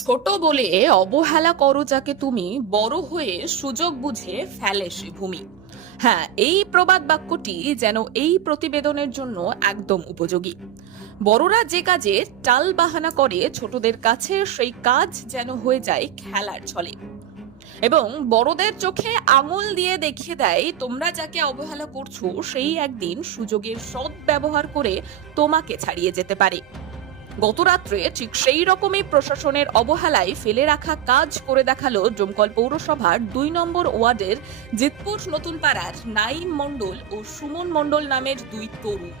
ছোট বলে অবহেলা করো যাকে তুমি, বড় হয়ে সুযোগ বুঝে ফেলে সে ভূমি। হ্যাঁ, এই প্রবাদ বাক্যটি যেন এই প্রতিবেদনের জন্য একদম উপযোগী। বড়রা যে কাজে টাল বাহানা করে, ছোটদের কাছে সেই কাজ যেন হয়ে যায় খেলার ছলে, এবং বড়দের চোখে আঙুল দিয়ে দেখিয়ে দেয় তোমরা যাকে অবহেলা করছো সেই একদিন সুযোগের সৎ ব্যবহার করে তোমাকে ছাড়িয়ে যেতে পারে। গত রাত্রে ঠিক সেই রকমই প্রশাসনের অবহেলায় ফেলে রাখা কাজ করে দেখালো ডোমকল পৌরসভার ২ নম্বর ওয়ার্ডের জিতপুর নতুন পাড়ার নাইম মণ্ডল ও সুমন মণ্ডল নামের দুই তরুণ।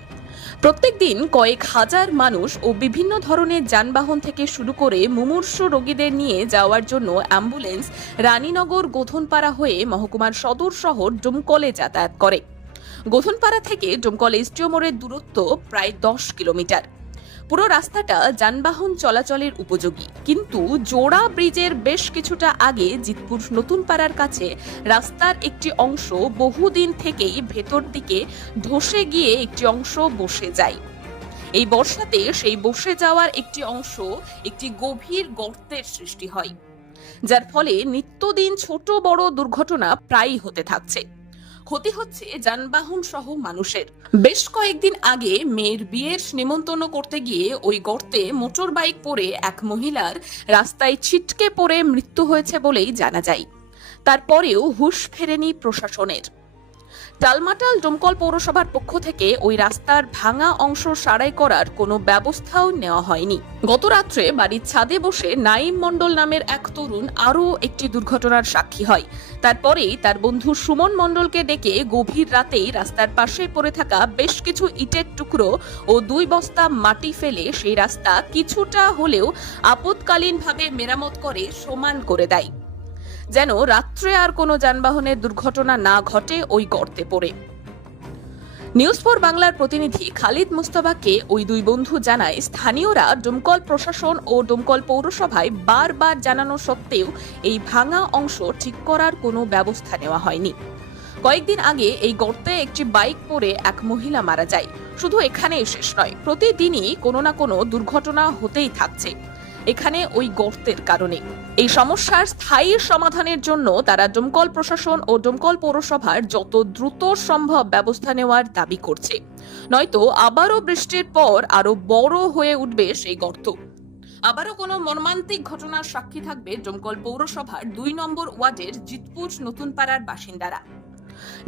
প্রত্যেকদিন কয়েক হাজার মানুষ ও বিভিন্ন ধরনের যানবাহন থেকে শুরু করে মুমূর্ষু রোগীদের নিয়ে যাওয়ার জন্য অ্যাম্বুলেন্স রানীনগর গোধনপাড়া হয়ে মহকুমার সদর শহর ডোমকলে যাতায়াত করে। গোধনপাড়া থেকে ডোমকল এসটিও মোড়ের দূরত্ব প্রায় ১০ কিলোমিটার। পুরো রাস্তাটা যানবাহন চলাচলের উপযোগী, কিন্তু জোড়া ব্রিজের বেশ কিছুটা আগে জিতপুর নতুন পাড়ার কাছে রাস্তার একটি অংশ বহুদিন থেকেই ভেতর দিকে ধসে গিয়ে একটি অংশ বসে যায়। এই বর্ষাতে সেই বসে যাওয়ার একটি অংশ একটি গভীর গর্তের সৃষ্টি হয়, যার ফলে নিত্যদিন ছোট বড় দুর্ঘটনা প্রায়ই হতে থাকছে। ক্ষতি হচ্ছে যানবাহন সহ মানুষের। বেশ কয়েকদিন আগে মেয়ের বিয়ের নিমন্ত্রণ করতে গিয়ে ওই গর্তে মোটর বাইক পড়ে এক মহিলার রাস্তায় ছিটকে পড়ে মৃত্যু হয়েছে বলেই জানা যায়। তারপরেও হুঁশ ফেরেনি প্রশাসনের। টালমাটাল ডোমকল পৌরসভার পক্ষ থেকে ওই রাস্তার ভাঙা অংশ সারাই করার কোনো ব্যবস্থাও নেওয়া হয়নি। গত রাত্রে বাড়ির ছাদে বসে নাইম মণ্ডল নামের এক তরুণ আরও একটি দুর্ঘটনার সাক্ষী হয়। তারপরেই তার বন্ধু সুমন মণ্ডলকে ডেকে গভীর রাতেই রাস্তার পাশে পড়ে থাকা বেশ কিছু ইটের টুকরো ও ২ বস্তা মাটি ফেলে সেই রাস্তা কিছুটা হলেও আপৎকালীনভাবে মেরামত করে সমান করে দেয়, যেন রাত্রে আর কোনো যানবাহনের দুর্ঘটনা না ঘটে ওই গর্তে পড়ে। নিউজ 4 বাংলার প্রতিনিধি খালিদ মুস্তাফাকে ওই দুই বন্ধু জানায়, স্থানীয়রা ডোমকল প্রশাসন ও ডোমকল পৌরসভায় বারবার জানানো সত্ত্বেও এই ভাঙা অংশ ঠিক করার কোনো ব্যবস্থা নেওয়া হয়নি। কয়েকদিন আগে এই গর্তে একটি বাইক পড়ে এক মহিলা মারা যায়। শুধু এখানেই শেষ নয়, প্রতিদিনই কোনো না কোনো দুর্ঘটনা হতেই থাকছে এখানে ওই গর্তের কারণে। এই সমস্যার স্থায়ী সমাধানের জন্য তারা ডোমকল প্রশাসন ও ডোমকল পৌরসভার যত দ্রুত সম্ভব ব্যবস্থা নেওয়ার দাবি করছে, নয়তো আবারও বৃষ্টির পর আরো বড় হয়ে উঠবে সেই গর্ত। আবারও কোনো মর্মান্তিক ঘটনার সাক্ষী থাকবে ডোমকল পৌরসভার ২ নম্বর ওয়ার্ডের জিতপুর নতুন পাড়ার বাসিন্দারা।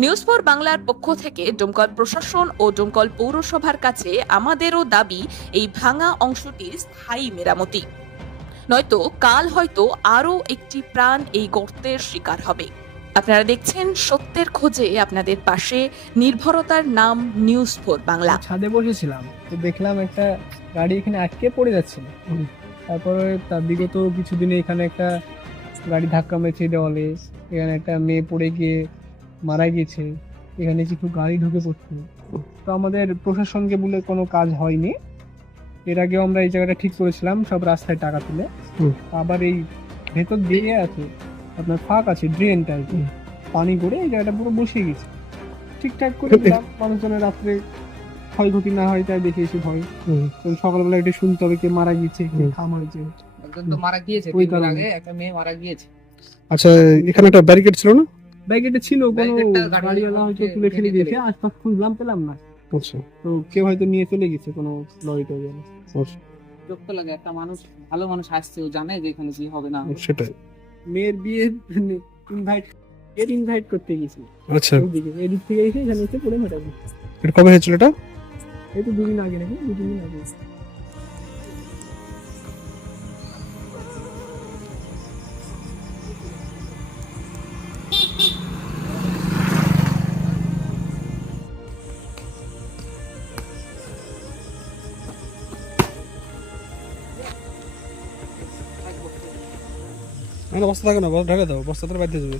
নিউজ 4 বাংলার পক্ষ থেকে ডোমকল প্রশাসন ও ডোমকল পৌরসভার কাছে আমাদেরও দাবি এই ভাঙা অংশটির স্থায়ী মেরামতি, নয়তো কাল হয়তো আরো একটি প্রাণ এই গর্তের শিকার হবে। আপনারা দেখছেন সত্যের খোঁজে আপনাদের পাশে, নির্ভরতার নাম নিউজ 4 বাংলা। ছাদে বসেছিলাম, তো দেখলাম একটা গাড়ি এখানে আটকে পড়ে যাচ্ছিল। তারপরে তার বিগত কিছুদিনে এখানে একটা গাড়ি ধাক্কা মেরেছে দেওয়ালে, এখানে একটা মেয়ে পড়ে গিয়ে মারা গিয়েছে, এখানে কিছু গাড়ি ঢুকে পড়ছে। তো আমাদের প্রশাসনকে বলে কোনো কাজ হয়নি। এর আগেও আমরা এই জায়গাটা ঠিক করেছিলাম সব রাস্তায় টাকা তুলে। আবার এই ভেতর দিয়ে আছে আপনার ফাঁক আছে, ড্রেন টাইপ, পানি করে এই জায়গাটা পুরো বসে গেছে। ঠিকঠাক করে দিলাম, মানুষজনের রাত্রে ক্ষয়ক্ষতি না হয় তাই দেখে এসে ভয়। তো সকালবেলা এটা শুনতে হবে কে মারা গিয়েছে, কে খাম হয়েছে। একজন তো মারা গিয়েছে, ওই ৩ দিন কারণে। আগে একটা মেয়ে মারা গিয়েছে। আচ্ছা, এখানে একটা ব্যারিকেড ছিল না? ব্যাগেটা ছিল, কোনো ব্যারিকেডটা গাড়িওয়ালা হয়তো তুলে ফেলে দিয়েছে, আশপাশ খুঁজলাম পেলাম না। আচ্ছা, তো কেউ হয়তো নিয়ে চলে গেছে কোনো লরি টরি। চোখ তো লাগে, একটা মানুষ, ভালো মানুষ আসছে, ও জানে যে এখানে কি হবে না হবে। সেটাই। মেয়ের বিয়ে ইনভাইট করতে গেছি, আচ্ছা, এদিক থেকে এসে এখানে এসে পড়ে মেটা দিচ্ছে। এটা কবে হয়েছিল এটা? এই তো 2 দিন আগে নাকি, 2-3 দিন আগে। বস্তা থাকে না, ঢাকা দাও, বস্তা তো বাদ দিয়ে যাবে।